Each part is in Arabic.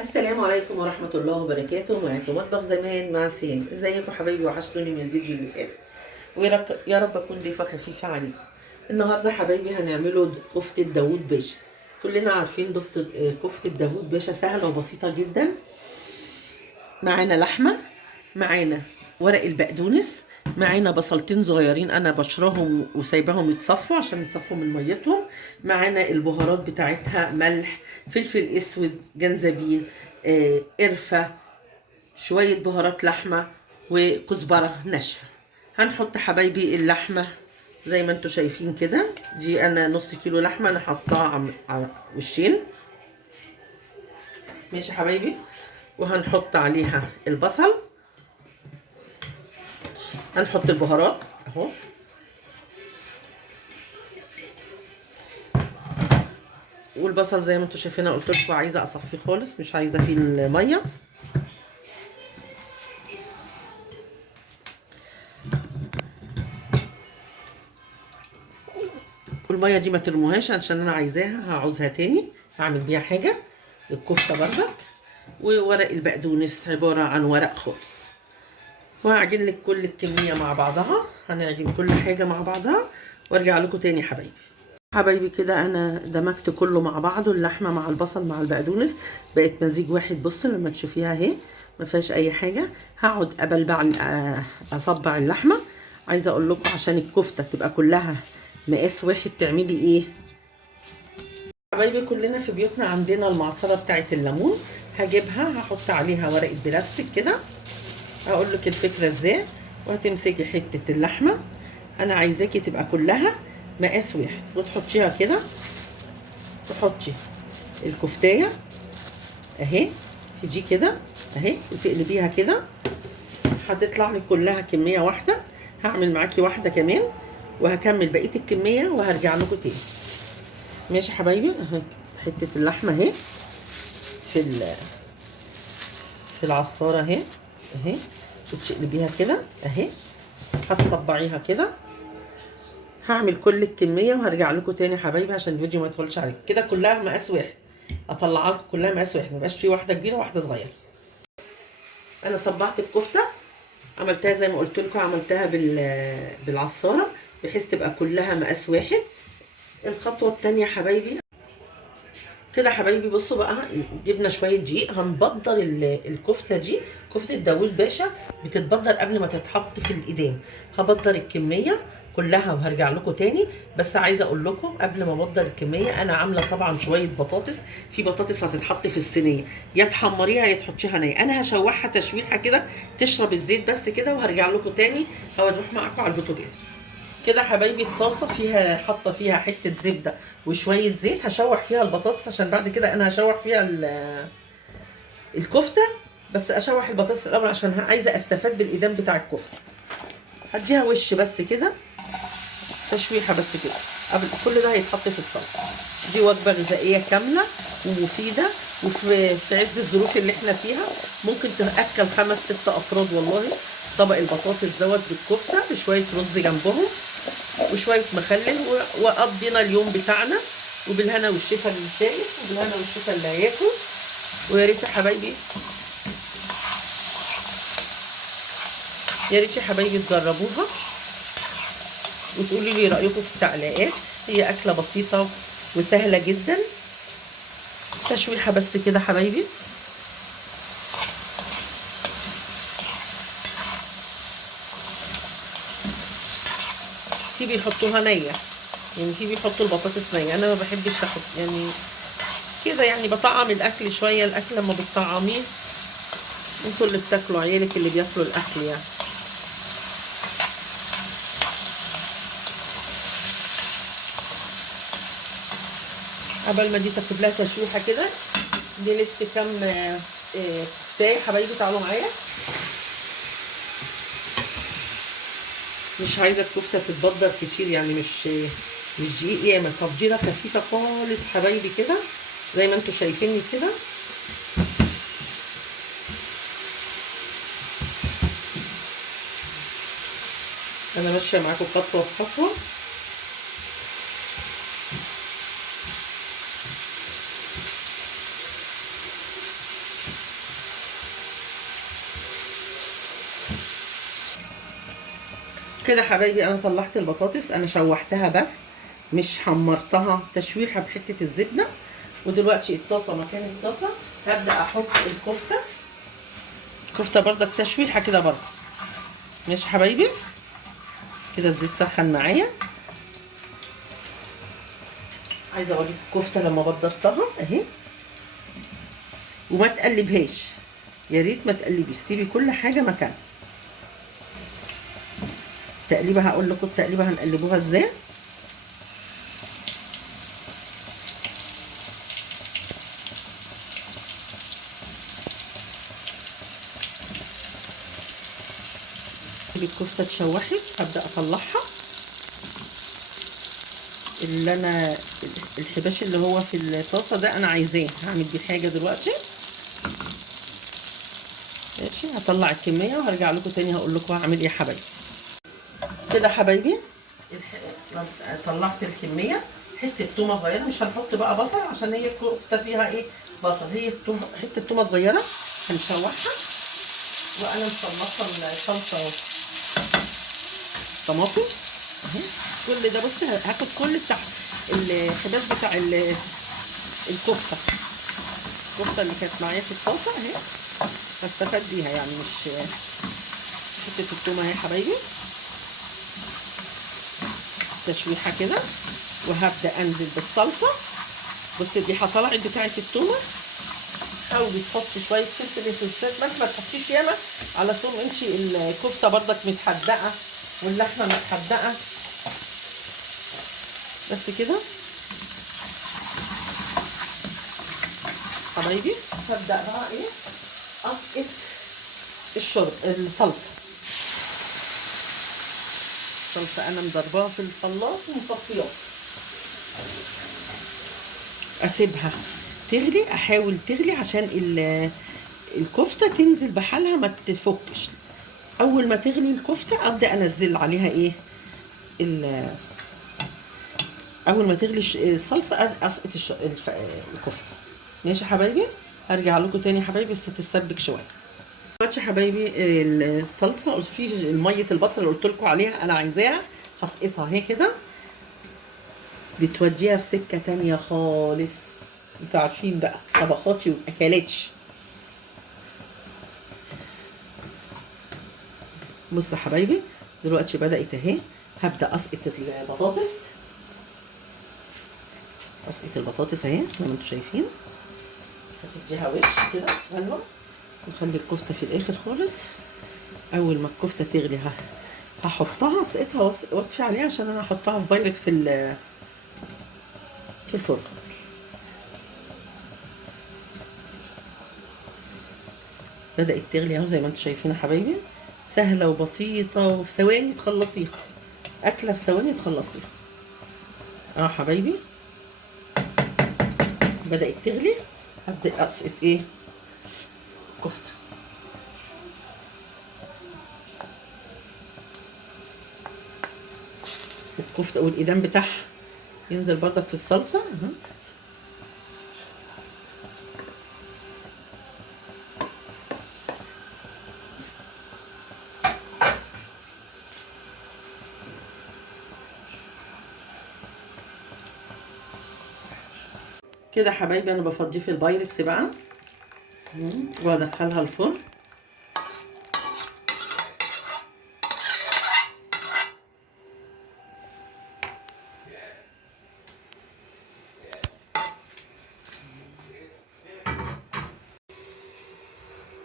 السلام عليكم ورحمة الله وبركاته. معاكم مطبخ زمان مع سين. ازيكم حبايبي؟ وحشتوني من الفيديو اللي فات، ويا رب اكون ضيفة خفيفة عليكم. النهارده حبايبي هنعمله كفتة داوود باشا. كلنا عارفين كفتة داوود باشا سهلة وبسيطة جدا. معانا لحمة، معانا ورق البقدونس، معانا بصلتين صغيرين انا بشراهم وسايباهم يتصفوا عشان يتصفوا من ميتهم، معانا البهارات بتاعتها ملح، فلفل اسود، جنزبيل، قرفة، شوية بهارات لحمة، وكزبرة ناشفة. هنحط حبايبي اللحمة زي ما انتوا شايفين كده. دي انا نص كيلو لحمة انا حطاها على وشين. ماشي حبايبي. وهنحط عليها البصل، هنحط البهارات اهو، والبصل زي ما انتوا شايفين قلت لكم عايزه اصفيه خالص، مش عايزه فيه الميه. والميه دي ما ترموهاش عشان انا عايزاها، هعوزها تاني هعمل بيها حاجه للكفته بردك. وورق البقدونس عباره عن ورق خالص. وهعجن لك كل الكميه مع بعضها، هنعجن كل حاجه مع بعضها وارجع لكم تاني حبايبي. حبايبي كده انا دمجت كله مع بعضه، اللحمه مع البصل مع البقدونس بقت مزيج واحد. بصوا لما تشوفيها اهي ما فيهاش اي حاجه. هقعد ابلبع اصبع اللحمه. عايزه اقول لكم عشان الكفته تبقى كلها مقاس واحد تعملي ايه حبايبي؟ كلنا في بيوتنا عندنا المعصره بتاعه الليمون. هجيبها هحط عليها ورقه بلاستيك كده. هقول لك الفكره ازاي. وهتمسكي حته اللحمه، انا عايزاكي تبقى كلها مقاس واحد، وتحطيها كده. تحطي الكفتايه اهي في دي كده اهي، وتقلبيها كده هتطلع لك كلها كميه واحده. هعمل معاكي واحده كمان وهكمل بقيه الكميه وهرجع لكم تاني. ماشي حبايبي. اهي حته اللحمه اهي في في العصاره اهي اهي، وتقلبيها كده اهي، هتصبعيها كده. هعمل كل الكميه وهرجع لكم تاني حبايبي عشان الفيديو ما يطولش عليك. كده كلها مقاس واحد، اطلعها لكم كلها مقاس واحد، ميبقاش في واحده كبيره وواحده صغيره. انا صبعت الكفته، عملتها زي ما قلت لكم، عملتها بالعصاره بحيث تبقى كلها مقاس واحد. الخطوه الثانيه حبايبي كده حبايبي، بصوا بقى، جبنا شويه دقيق هنبدر الكفته دي. كفته داوود باشا بتتبدر قبل ما تتحط في الايدام. هبدر الكميه كلها وهرجع لكم تاني. بس عايزه اقول لكم قبل ما ابدر الكميه، انا عامله طبعا شويه بطاطس. في بطاطس هتتحط في الصينيه، يا تحمريها يا تحطيها نيه. انا هشوحها تشويحه كده تشرب الزيت بس كده، وهرجع لكم تاني هروح معاكم على البوتاجاز. كده حبايبي الطاسه فيها، حاطه فيها حته زبده وشويه زيت. هشوح فيها البطاطس عشان بعد كده انا هشوح فيها الكفته. بس اشوح البطاطس الاول عشان عايزه استفاد بالايدام بتاع الكفته. هديها وش بس كده، تشويحه بس كده قبل كل ده هيتحط في الصلصه. دي وجبه غذائيه كامله ومفيده، وفي عز الظروف اللي احنا فيها ممكن تاكل 5 6 افراد والله. طبق البطاطس دوت بالكفته بشويه رز جنبهم وشويه مخلل، وقضينا اليوم بتاعنا. وبالهنا والشفا اللي شايف، وبالهنا والشفا اللي هياكل. ويا ريت يا حبايبي، يا ريت يا حبايبي تجربوها وتقولوا لي رايكم في التعليقات. هي اكله بسيطه وسهله جدا. تشويحه بس كده حبايبي. في بيحطوها نيه، يعني في بيحطوا البطاطس نيه. انا ما بحبش احط يعني كده، يعني بطعم الاكل شويه. الاكل لما بتطعميه، انتوا اللي بتاكلوا، عيالك اللي بياكلوا الاكل يعني. قبل ما دي تاخد لها تشويحه كده، دي لسه كام كفتايه حبايبي. تعالوا معايا. مش عايزه الكفته تتبدر كتير، يعني مش دقيق ياما، تبديره خفيفه خالص حبايبي كده زي ما انتوا شايفيني كده. انا ماشيه معاكم خطوه بخطوه. كده حبايبي انا طلعت البطاطس، انا شوحتها بس مش حمرتها تشويحه بحته الزبده. ودلوقتي الطاسه مكان الطاسه هبدا احط الكفته برضك تشويحه كده برضه. ماشي حبايبي، كده الزيت سخن معايا. عايزه اوريك الكفته لما بدرتها اهي، وما تقلبهاش، يا ريت ما تقلبيش، سيبي كل حاجه مكانها. التقليبه هقول لكم التقليبه هنقلبوها ازاي. الكفته اتشوحت هبدا اطلعها. اللي انا الحباش اللي هو في الطاسه ده انا عايزاه، هعمل بيه حاجه دلوقتي. ماشي، هطلع الكميه وهرجع لكم تاني هقول لكم هعمل ايه يا حبايبي. كده حبايبي طلعت الكميه. حته تومه صغيره، مش هنحط بقى بصل عشان هي الكفته فيها ايه بصل، هي حته تومه صغيره هنشوحها. وانا مصلصه الصلصه طماطم اهي. كل ده بصي هاخد كل الحباش بتاع الكفته اللي كانت معايا في الطاسه اهي، هستفاد بيها يعني. مش حته التومه اهي يا حبايبي تشويحه كده، وهبدا انزل بالصلصه. بصي دي طلعت بتاعه التومه. حاولي تحطي شويه فلفل اسود، بس ما تحطيش ياما علشان انتي الكفته برضك متحدقه واللحمه متحدقه. بس كده حبايبي هبدا بقى ايه اسقط الصلصه انا مضرباها في الخلاط ومصفياها. اسيبها تغلي، احاول تغلي عشان الكفته تنزل بحالها ما تفكش. اول ما تغلي الكفته ابدا انزل عليها ايه اول ما تغلي الصلصه اسقط الكفته. ماشي يا حبايبي، هرجع لكم تاني يا حبايبي بس تتسبك شويه. دلوقتي يا حبايبي الصلصه في ميه البصل اللي قلت لكم عليها انا عايزاها، هسقطها اهي كده. بتوديها في سكه تانيه خالص. انتوا عارفين بقى طبخاتي واكلاتي. بصوا يا حبايبي دلوقتي بدات اهي، هبدا اسقط البطاطس. اهي زي ما انتوا شايفين، هتديها وش كده حلوه. نخلي الكفته في الاخر خالص. اول ما الكفته تغلي هحطها اسقطها واطفي عليها عشان انا هحطها في بايركس في الفرن. بدات تغلي اهو زي ما انتوا شايفين يا حبايبي، سهله وبسيطه وفي ثواني تخلصيها، اكله في ثواني تخلصيها. حبايبي بدات تغلي، هبدا اسقط ايه كفته. الكفته والايدام بتاعها ينزل برضك في الصلصه اهو. كده حبايبي انا بفضيه في البايركس بقى وادخلها الفرن.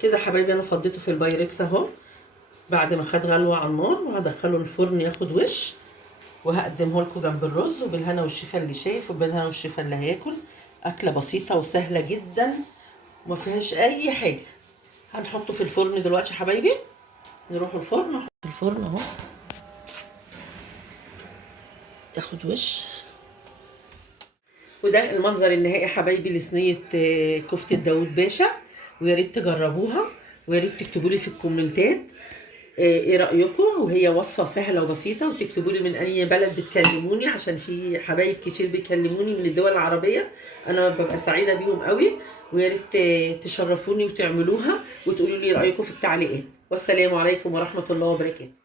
كده حبايبي انا فضيته في البايركس اهو بعد ما خد غلوه على النار، وهدخله الفرن ياخد وش، وهقدمه لكم جنب الرز. وبالهنا والشفا اللي شايف، وبالهنا والشفا اللي هياكل. اكله بسيطه وسهله جدا وما فيهاش اي حاجه. هنحطه في الفرن دلوقتي يا حبايبي. نروح الفرن، نحط الفرن اهو ياخد وش. وده المنظر النهائي يا حبايبي لصينيه كفته داوود باشا. ويا ريت تجربوها، ويا ريت تكتبوا لي في الكومنتات ايه رايكم. وهي وصفه سهله وبسيطه، وتكتبوا لي من اي بلد بتكلموني عشان في حبايب كتير بيكلموني من الدول العربيه، انا ببقى سعيده بيهم قوي. ويا ريت تشرفوني وتعملوها وتقولوا لي رايكم في التعليقات. والسلام عليكم ورحمه الله وبركاته.